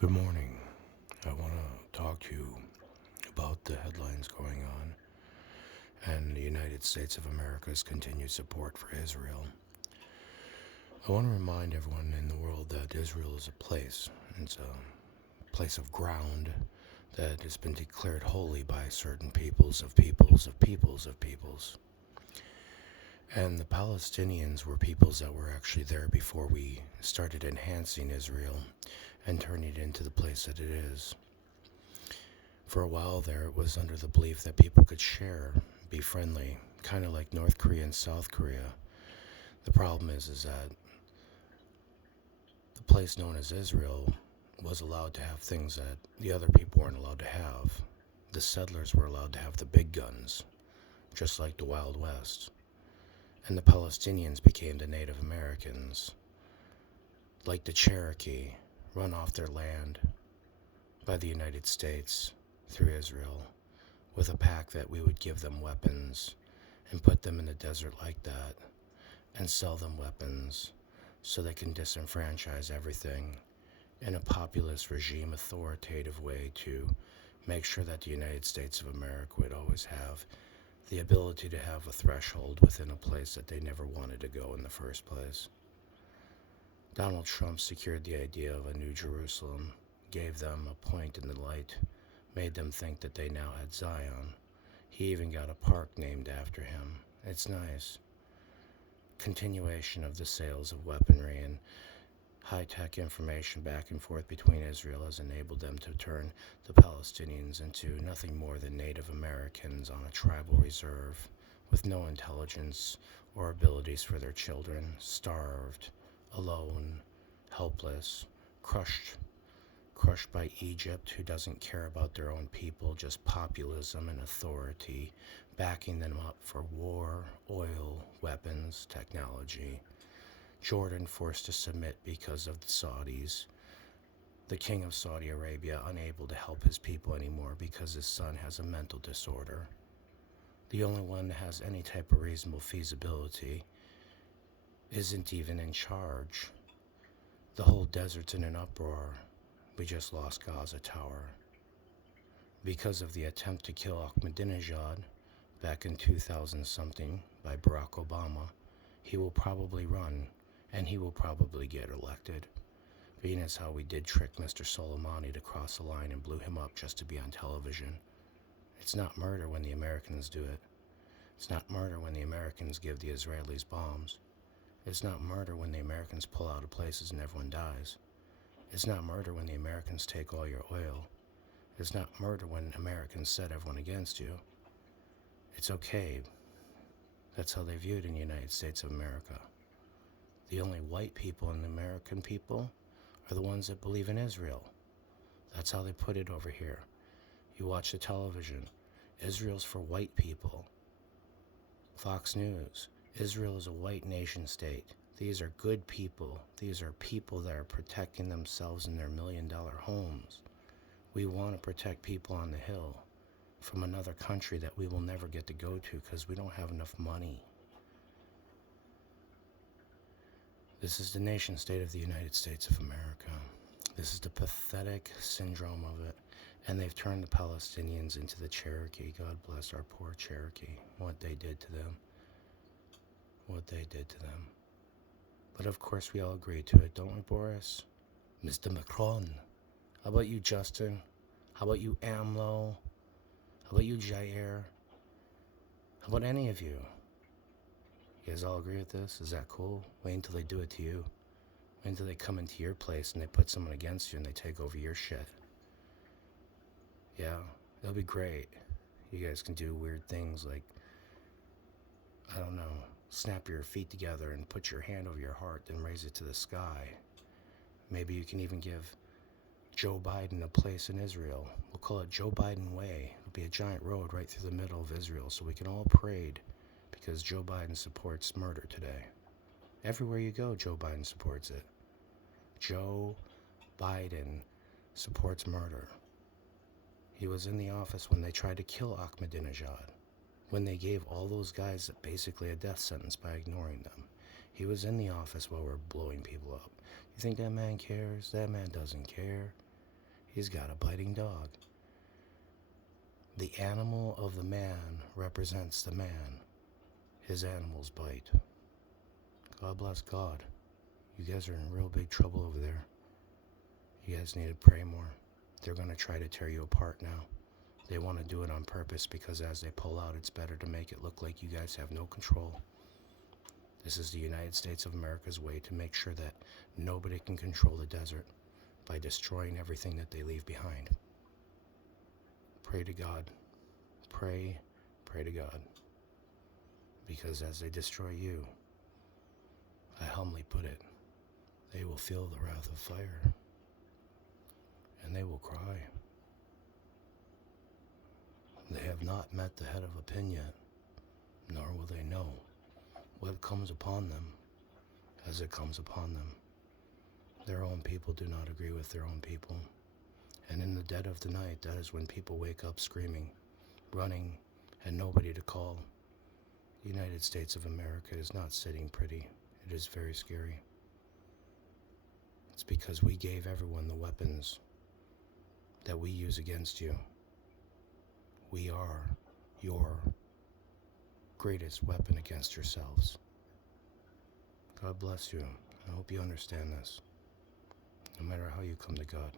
Good morning. I want to talk to you about the headlines going on and the United States of America's continued support for Israel. I want to remind everyone in the world that Israel is a place. It's a place of ground that has been declared holy by certain peoples of peoples of peoples of peoples. And the Palestinians were peoples that were actually there before we started enhancing Israel and turning it into the place that it is. For a while there, it was under the belief that people could share, be friendly, kind of like North Korea and South Korea. The problem is that the place known as Israel was allowed to have things that the other people weren't allowed to have. The settlers were allowed to have the big guns, just like the Wild West. And the Palestinians became the Native Americans, like the Cherokee, run off their land by the United States through Israel, with a pact that we would give them weapons and put them in the desert like that and sell them weapons so they can disenfranchise everything in a populist regime authoritative way to make sure that the United States of America would always have the ability to have a threshold within a place that they never wanted to go in the first place. Donald Trump secured the idea of a New Jerusalem, gave them a point in the light, made them think that they now had Zion. He even got a park named after him. It's nice. Continuation of the sales of weaponry and high-tech information back and forth between Israel has enabled them to turn the Palestinians into nothing more than Native Americans on a tribal reserve with no intelligence or abilities for their children, starved, alone, helpless, crushed by Egypt, who doesn't care about their own people, just populism and authority, backing them up for war, oil, weapons, technology. Jordan forced to submit because of the Saudis. The king of Saudi Arabia unable to help his people anymore because his son has a mental disorder. The only one that has any type of reasonable feasibility isn't even in charge. The whole desert's in an uproar. We just lost Gaza Tower. Because of the attempt to kill Ahmadinejad back in 2000-something by Barack Obama, he will probably run, and he will probably get elected, being as how we did trick Mr. Soleimani to cross the line and blew him up just to be on television. It's not murder when the Americans do it. It's not murder when the Americans give the Israelis bombs. It's not murder when the Americans pull out of places and everyone dies. It's not murder when the Americans take all your oil. It's not murder when Americans set everyone against you. It's okay. That's how they view it in the United States of America. The only white people in the American people are the ones that believe in Israel. That's how they put it over here. You watch the television. Israel's for white people. Fox News. Israel is a white nation state. These are good people. These are people that are protecting themselves in their million-dollar homes. We want to protect people on the hill from another country that we will never get to go to because we don't have enough money. This is the nation state of the United States of America. This is the pathetic syndrome of it. And they've turned the Palestinians into the Cherokee. God bless our poor Cherokee. What they did to them. What they did to them. But of course we all agree to it, don't we, Boris? Mr. Macron. How about you, Justin? How about you, AMLO? How about you, Jair? How about any of you? You guys all agree with this? Is that cool? Wait until they do it to you. Wait until they come into your place and they put someone against you and they take over your shit. Yeah, that'll be great. You guys can do weird things like, I don't know, snap your feet together and put your hand over your heart, then raise it to the sky. Maybe you can even give Joe Biden a place in Israel. We'll call it Joe Biden Way. It'll be a giant road right through the middle of Israel so we can all parade because Joe Biden supports murder today. Everywhere you go, Joe Biden supports it. Joe Biden supports murder. He was in the office when they tried to kill Ahmadinejad, when they gave all those guys basically a death sentence by ignoring them. He was in the office while we're blowing people up. You think that man cares? That man doesn't care. He's got a biting dog. The animal of the man represents the man. His animals bite. God bless God. You guys are in real big trouble over there. You guys need to pray more. They're going to try to tear you apart now. They want to do it on purpose because as they pull out, it's better to make it look like you guys have no control. This is the United States of America's way to make sure that nobody can control the desert by destroying everything that they leave behind. Pray to God. Pray to God. Because as they destroy you, I humbly put it, they will feel the wrath of fire. And they will cry. They have not met the head of a pin yet, nor will they know what comes upon them as it comes upon them. Their own people do not agree with their own people. And in the dead of the night, that is when people wake up screaming, running, and nobody to call. The United States of America is not sitting pretty. It is very scary. It's because we gave everyone the weapons that we use against you. We are your greatest weapon against yourselves. God bless you. I hope you understand this. No matter how you come to God.